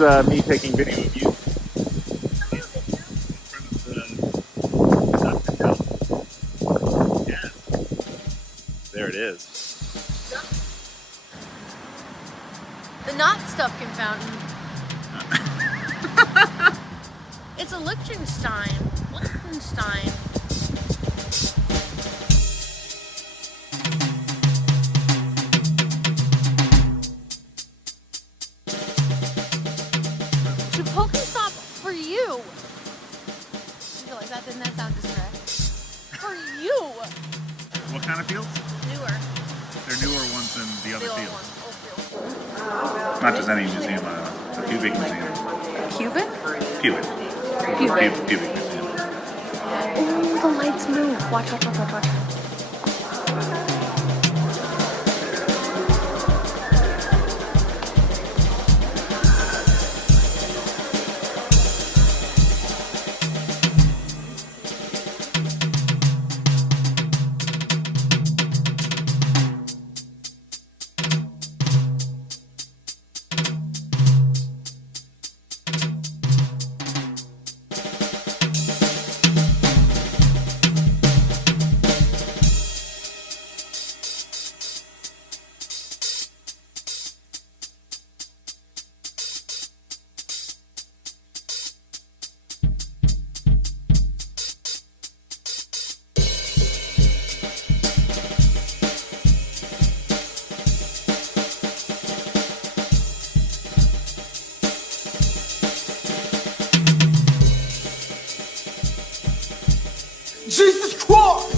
is me taking video of you. Yes. There it is. The not Stufkin fountain. It's a Liechtenstein. Liechtenstein. Chipotle stop for you. You like that? Didn't that sound distressed? For you. What kind of fields? Newer. They're newer ones than the other The old fields. ones. Old fields. Not just any museum, a pubic museum. Cubic? Pubic. Pubic. Pubic museum. Oh, the lights move. Watch, watch, watch, watch, watch. Jesus Christ!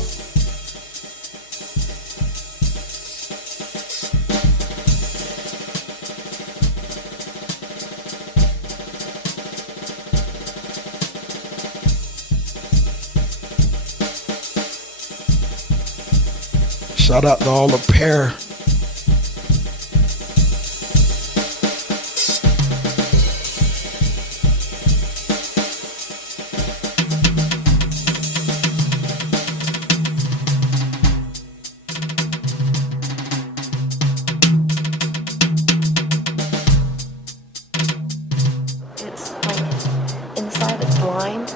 Shout out to all the pair. It's like inside it's blind.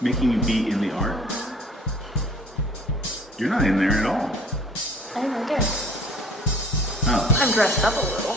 Making you be in the art? You're not in there at all. I'm right there. Oh. I'm dressed up a little.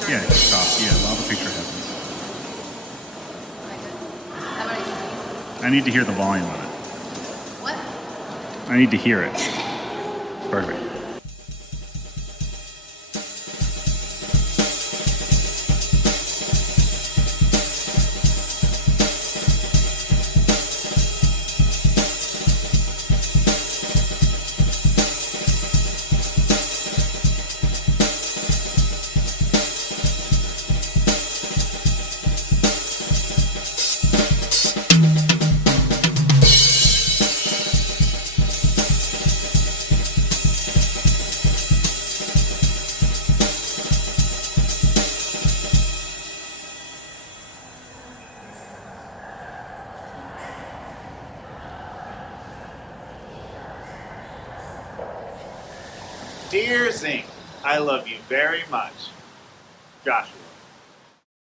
picture? Yeah, stop. Yeah, while the picture happens. Okay, good. How about I do? I need to hear the volume of it. What? I need to hear it. Perfect. Dear Zink, I love you very much. Joshua.